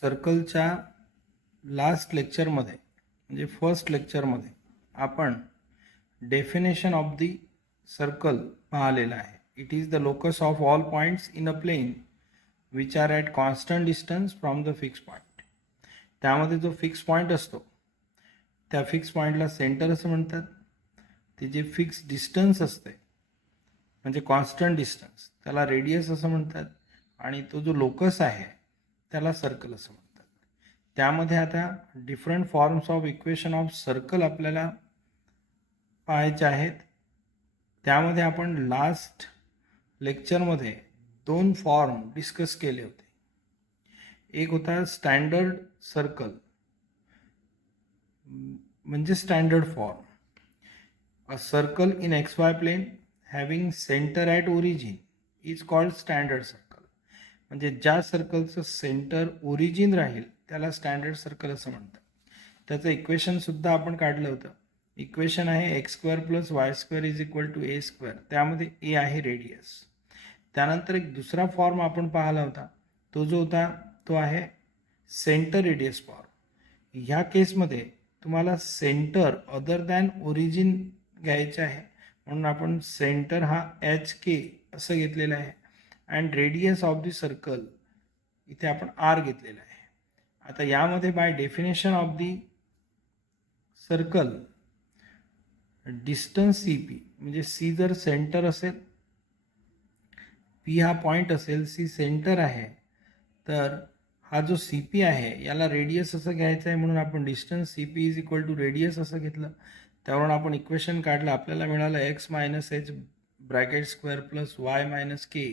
सर्कलच्या लास्ट लेक्चरमध्ये म्हणजे फर्स्ट लेक्चरमध्ये आपण डेफिनेशन ऑफ द सर्कल पाहिलेलं आहे. It is the locus of all points in a plane which are at constant distance from the fix point. त्यामध्ये जो फिक्स पॉईंट असतो त्या फिक्स पॉईंटला सेंटर असं म्हणतात. ते जे फिक्स डिस्टन्स असते म्हणजे कॉन्स्टंट डिस्टन्स त्याला रेडियस असं म्हणतात. आणि तो जो लोकस आहे त्याला सर्कल असं म्हणतात. त्यामध्ये आता different forms of equation of circle आपल्याला पाहायचे आहेत. त्यामध्ये आपण लास्ट लेक्चरमध्ये दोन फॉर्म डिस्कस केले होते. एक होता स्टँडर्ड सर्कल म्हणजे standard form. A circle in XY plane having centre at origin is called standard circle. म्हणजे ज्या सर्कलचं सेंटर ओरिजिन राहील त्याला स्टँडर्ड सर्कल असं म्हणतात. त्याचं इक्वेशनसुद्धा आपण काढलं होतं. इक्वेशन आहे x² + y² is equal to a². त्यामध्ये ए आहे रेडियस. त्यानंतर एक दुसरा फॉर्म आपण पाहिला होता. तो जो होता तो आहे सेंटर रेडियस फॉर्म. ह्या केसमध्ये तुम्हाला सेंटर अदर दॅन ओरिजिन घ्यायचे आहे म्हणून आपण सेंटर हा HK असं घेतलेलं आहे. And radius of the circle इथे आपण R घेतलेला आहे. आता यामध्ये by definition of the circle distance CP म्हणजे C जर सेंटर असेल, P हा पॉईंट असेल, C सेंटर आहे, तर हा जो CP आहे याला रेडियस असं घ्यायचं आहे म्हणून आपण distance CP is equal to radius असं घेतलं. त्यावरून आपण इक्वेशन काढलं. आपल्याला मिळालं x - h bracket square plus y - k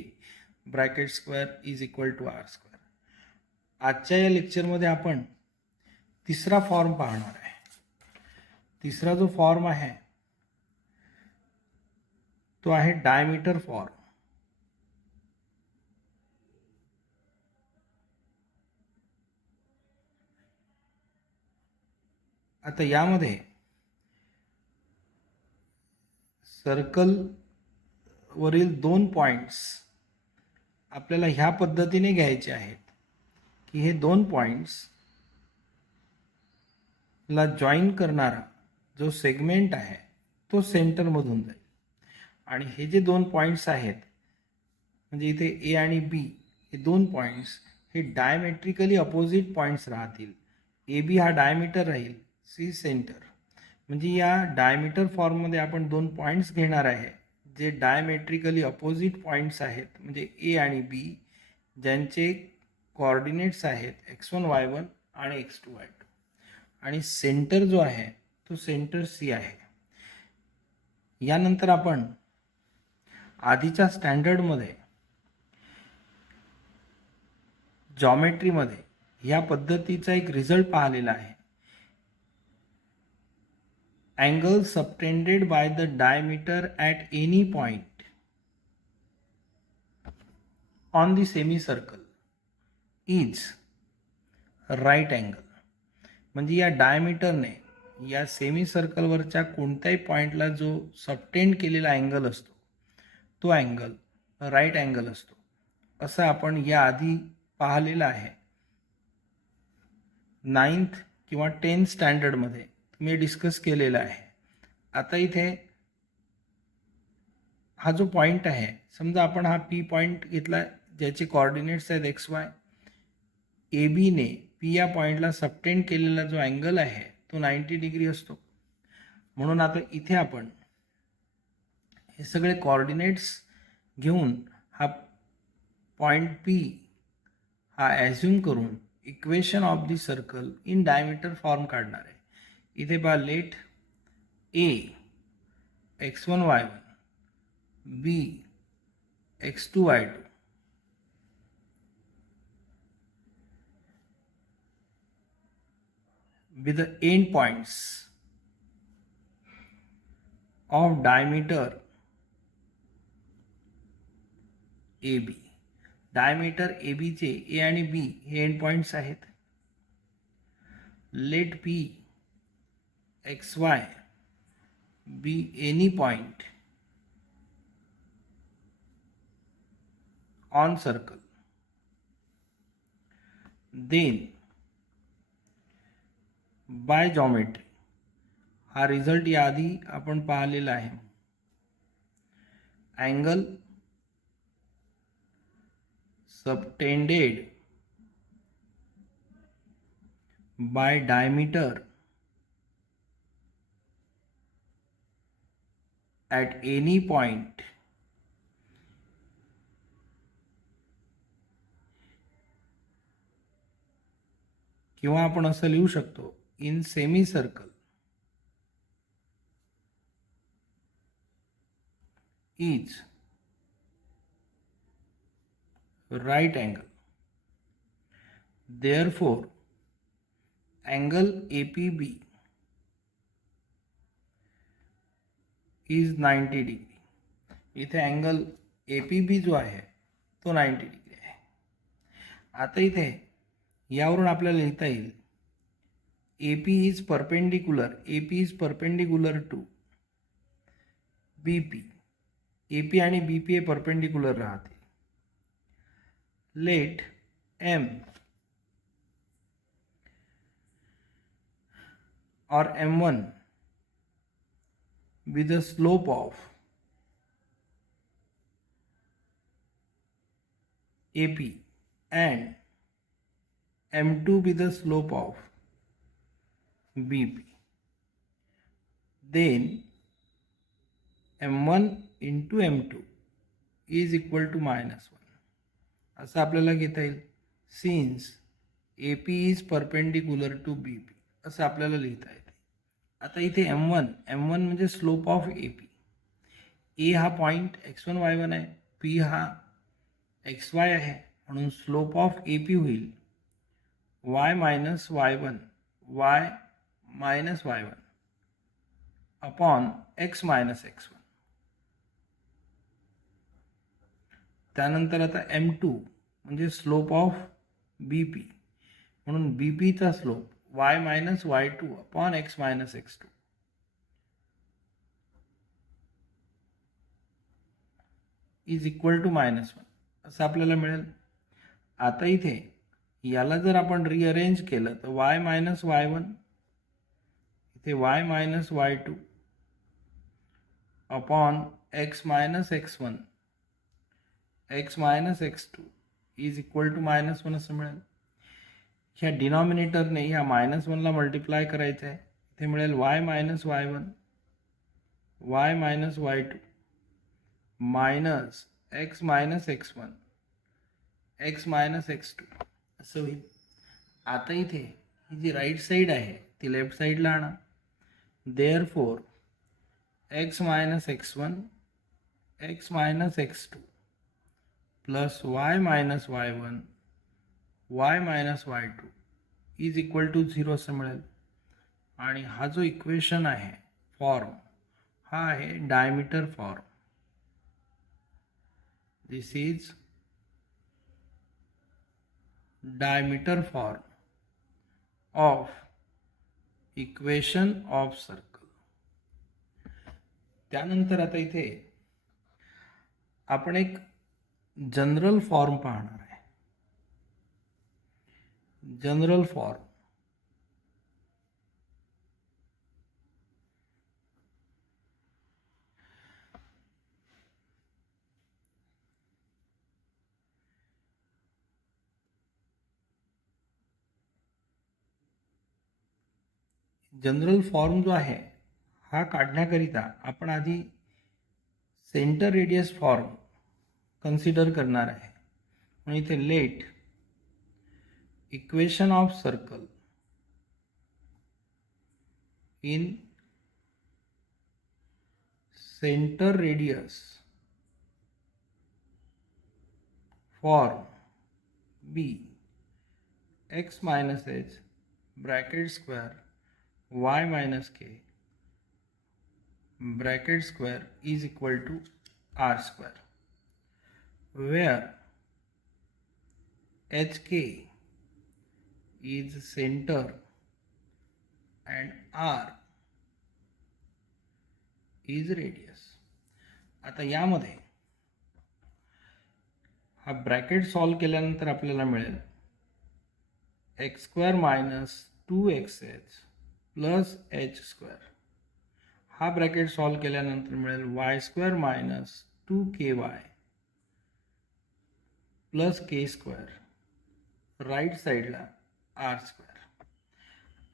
bracket square is equal to r². आजच्या या लेक्चरमध्ये आपण तिसरा फॉर्म पाहणार आहे. तिसरा जो फॉर्म आहे तो आहे डायमीटर फॉर्म. आता यामध्ये सर्कल वरील दोन पॉईंट्स आपल्याला ह्या पद्धतीने घ्यायचे आहेत की हे दोन पॉईंट्स ला जॉईन करणारा जो सेगमेंट आहे तो सेंटरमधून जाईल. आणि हे जे दोन पॉईंट्स आहेत म्हणजे इथे ए आणि बी हे दोन पॉईंट्स हे डायमेट्रिकली अपोजिट पॉईंट्स राहतील. AB हा डायमीटर राहील, C सेंटर. म्हणजे या डायमीटर फॉर्ममध्ये आपण दोन पॉईंट्स घेणार आहे जे डायमेट्रिकली अपोजिट पॉईंट्स आहेत म्हणजे A आणि B, ज्यांचे कोऑर्डिनेट्स आहेत x1 y1 आणि x2 y2. आणि सेंटर जो आहे तो सेंटर C आहे. यानंतर आपण आधीच्या स्टँडर्डमध्ये जॉमेट्रीमध्ये ह्या पद्धतीचा एक रिझल्ट पाहिलेला आहे. Angle subtended by the diameter at any point on the semicircle is right angle. म्हणजे या डायमीटरने या सेमी सर्कलवरच्या कोणत्याही पॉईंटला जो सबटेंड केलेला अँगल असतो तो अँगल राईट अँगल असतो असं आपण याआधी पाहिलेलं आहे. 9th किंवा 10th स्टँडर्डमध्ये मी डिस्कस केलेला आहे. आता इथे हा जो पॉईंट आहे, समजा आपण हा P पॉईंट घेतला ज्याचे कोऑर्डिनेट्स आहेत XY. ABने P या पॉईंटला सबटेंड केलेला जो अँगल आहे तो 90 डिग्री असतो. म्हणून आता इथे आपण हे सगळे कोऑर्डिनेट्स घेऊन हा पॉईंट P हा ॲझ्युम करून equation of the circle in diameter form काढणार आहे. इथे पहा, late A x1 y1 B x2 y2 with the end points of diameter AB. Diameter AB चे A आणि B हे एंड पॉईंट्स आहेत. Let P XY be any point on circle. Then by geometry. हा result याआधी आपण पाहिलेला आहे. Angle subtended by diameter at any point किंवा आपण असं लिहू शकतो in semicircle is right angle. Therefore, angle APB is 90 degree. इथे अँगल APB जो आहे तो 90 डिग्री आहे. आता इथे यावरून आपल्याला लिहिता येईल AP is perpendicular to BP. AP आणि BP हे परपेंडिक्युलर राहते. Let M or M1 be the slope of AP and M2 be the slope of BP. Then M1 into M2 is equal to -1. असं आपल्याला घेता येईल. Since AP is perpendicular to BP असं आपल्याला लिहिता येते. आता इथे M1 म्हणजे स्लोप ऑफ AP. A हा पॉईंट x1 y1 आहे, P हा xy आहे, म्हणून स्लोप ऑफ AP होईल y minus y1 upon x minus x1. त्यानंतर आता M2 म्हणजे स्लोप ऑफ BP, म्हणून BPचा slope y minus y2 upon x minus x2 is equal to -1 असं आपल्याला मिळेल. आता इथे याला जर आपण रिअरेंज केलं तर y मायनस y1 इथे y minus y2 upon x minus x1 x minus x2 is equal to -1 असं मिळेल. ह्या डिनॉमिनेटरने ह्या -1ला मल्टिप्लाय करायचं आहे. इथे मिळेल y minus y1 y minus y2 minus x minus x1 x minus x2 असं होईल. आता इथे ही जी राईट साईड आहे ती लेफ्ट साईडला आणा. Therefore x minus x1 x minus x2 plus y minus y1 y minus y2 is equal to 0 असं मिळेल. आणि हा जो इक्वेशन आहे फॉर्म हा आहे diameter form. This is diameter form of equation of circle. त्यानंतर आता इथे आपण एक जनरल फॉर्म पाहणार आहे. जनरल फॉर्म जनरल फॉर्म जो आहे हा काढण्याकरिता आपण आधी सेंटर रेडियस फॉर्म कन्सिडर करणार आहे. म्हणून इथे let equation of circle in centre radius form B x minus h bracket square y minus k bracket square is equal to r square, where hk is center and r is radius. आता यामध्ये हा bracket solve केल्यानंतर आपल्याला मिळेल x² minus 2xh plus h square. हा bracket solve केल्यानंतर मिळेल y square minus 2ky plus k square right साईडला आर स्क्वेअर.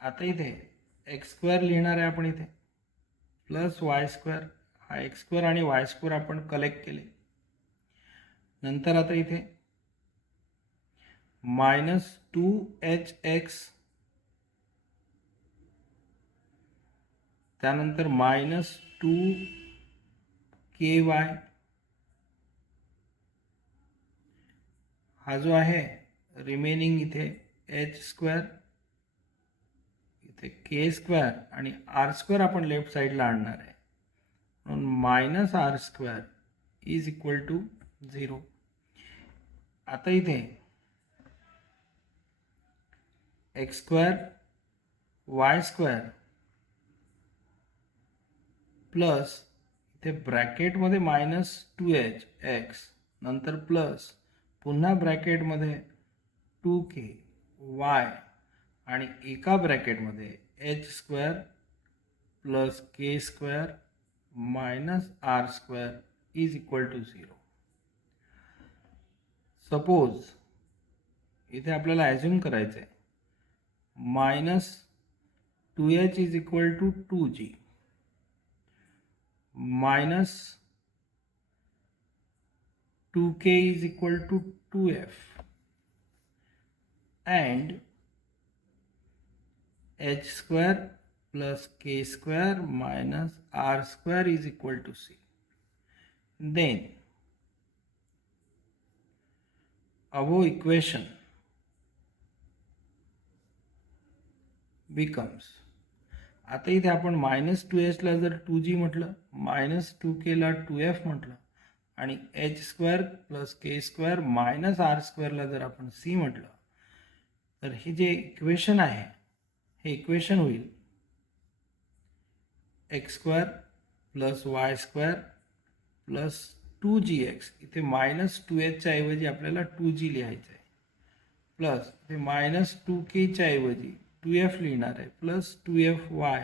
आता इथे एक्स स्क्वेअर लिहिणार आहे आपण इथे प्लस वाय स्क्वेअर. हा एक्स स्क्वेअर आणि वाय स्क्वेअर आपण कलेक्ट केले. नंतर आता इथे मायनस 2hx त्यानंतर मायनस 2ky हा जो आहे रिमेनिंग इथे एच स्क्वेअर इथे के स्क्वेअर आणि आर स्क्वेअर आपण लेफ्ट साईडला आणणार आहे म्हणून minus r square is equal to 0. आता इथे x square y square plus इथे ब्रॅकेटमध्ये मायनस 2hx नंतर प्लस पुन्हा ब्रॅकेटमध्ये 2ky आणि एका ब्रॅकेटमध्ये h square plus k square minus r square is equal to 0. Suppose इथे आपल्याला ॲज्युम करायचं आहे minus 2h is equal to 2g minus 2k is equal to 2f and h square plus k square minus r square is equal to c. Then above equation becomes, आता इथे आपण minus 2hला जर 2g म्हटलं minus 2kला 2f म्हटलं आणि h square plus k square minus R स्क्वेअरला जर आपण C म्हटलं तर हे जे इक्वेशन आहे हे इक्वेशन होईल x square plus y square plus 2gx. इथे मायनस 2hच्या ऐवजी आपल्याला 2g लिहायचं आहे प्लस इथे मायनस 2kच्या ऐवजी 2f लिहिणार आहे प्लस 2fy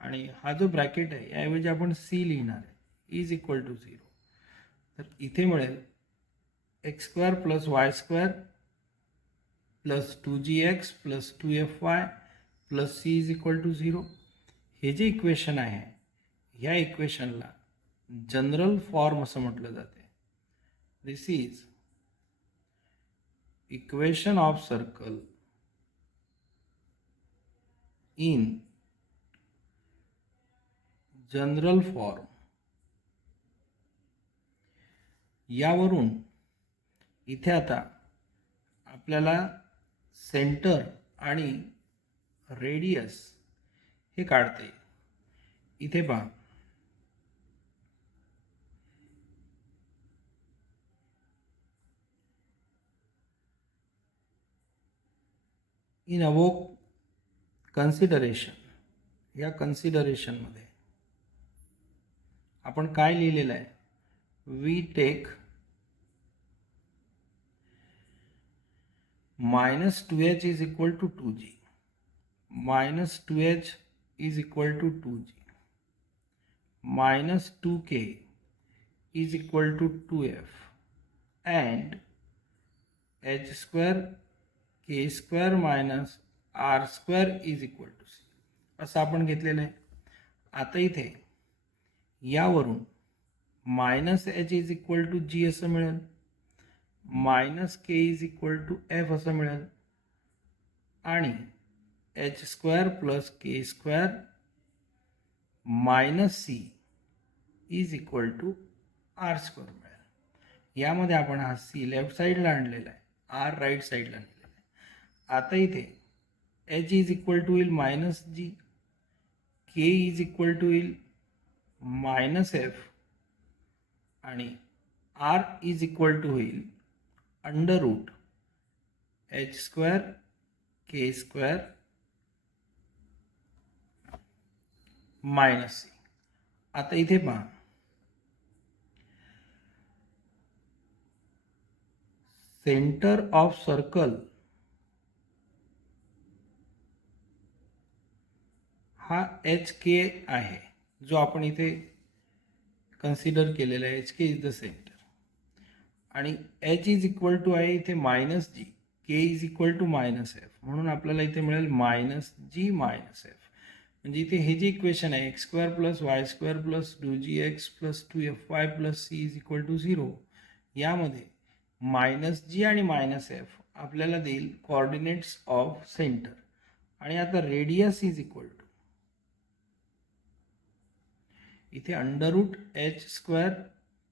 आणि हा जो ब्रॅकेट आहे याऐवजी आपण c लिहिणार आहे इज इक्वल टू 0. तर इथे मिळेल x square plus y square plus 2gx plus 2fy plus c is equal to 0. हे जे इक्वेशन आहे ह्या इक्वेशनला जनरल फॉर्म असं म्हटलं जाते. This is equation of circle in general form. यावरून इथे आता आपल्याला सेंटर आणि रेडियस हे काढता येईल. इथे पहा इन अवोक कन्सिडरेशन या कन्सिडरेशनमध्ये आपण काय लिहिलेलं आहे we take minus 2h is equal to 2g minus 2h is equal to 2g minus 2k is equal to 2f and h square k square minus r square is equal to c असं आपण घेतलेलं आहे. आता इथे यावरून minus h is equal to g असं मिळेल minus k is equal to f असं मिळेल आणि h square plus k square minus c is equal to R square मिळेल. यामध्ये आपण हा सी लेफ्ट साईडला आणलेला आहे आर राईट साईडला आणलेला आहे. आता इथे एच इज इक्वल टू येईल minus g k is equal to येईल मायनस एफ आणि आर इज इक्वल टू होईल under root h square k square minus c. आता इथे पहा सेंटर ऑफ सर्कल हा एच के आहे जो आपण इथे कन्सिडर केलेला आहे. H k is the centre आणि एच इज इक्वल टू आहे इथे minus g, k is equal to minus f, म्हणून आपल्याला इथे मिळेल मायनस जी मायनस एफ. म्हणजे इथे हे जे इक्वेशन आहे x square plus y square plus 2gx plus 2fy plus c is equal to 0, यामध्ये मायनस जी आणि मायनस एफ आपल्याला देईल कोऑर्डिनेट्स ऑफ सेंटर. आणि आता रेडियस इज इक्वल टू इथे under root h square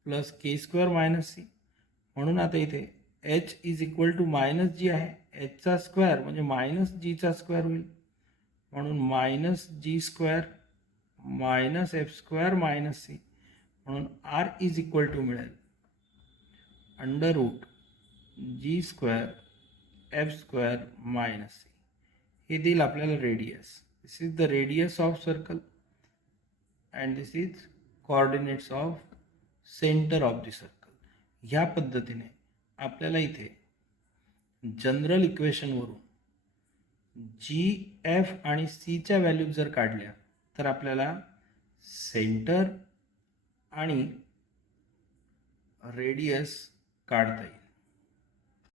plus k square minus c, म्हणून आता इथे h is equal to minus g आहे, एचचा स्क्वेअर म्हणजे मायनस जीचा स्क्वेअर होईल, म्हणून minus g square minus f square minus c, म्हणून आर इज इक्वल टू मिळेल under root g square f square minus c. हे देईल आपल्याला radius. This is the radius of circle and this is coordinates of centre of the circle. ह्या पद्धतीने आपल्याला इथे general इक्वेशनवरून जी F आणि सीच्या व्हॅल्यूज जर काढल्या तर आपल्याला सेंटर आणि रेडियस काढता येईल.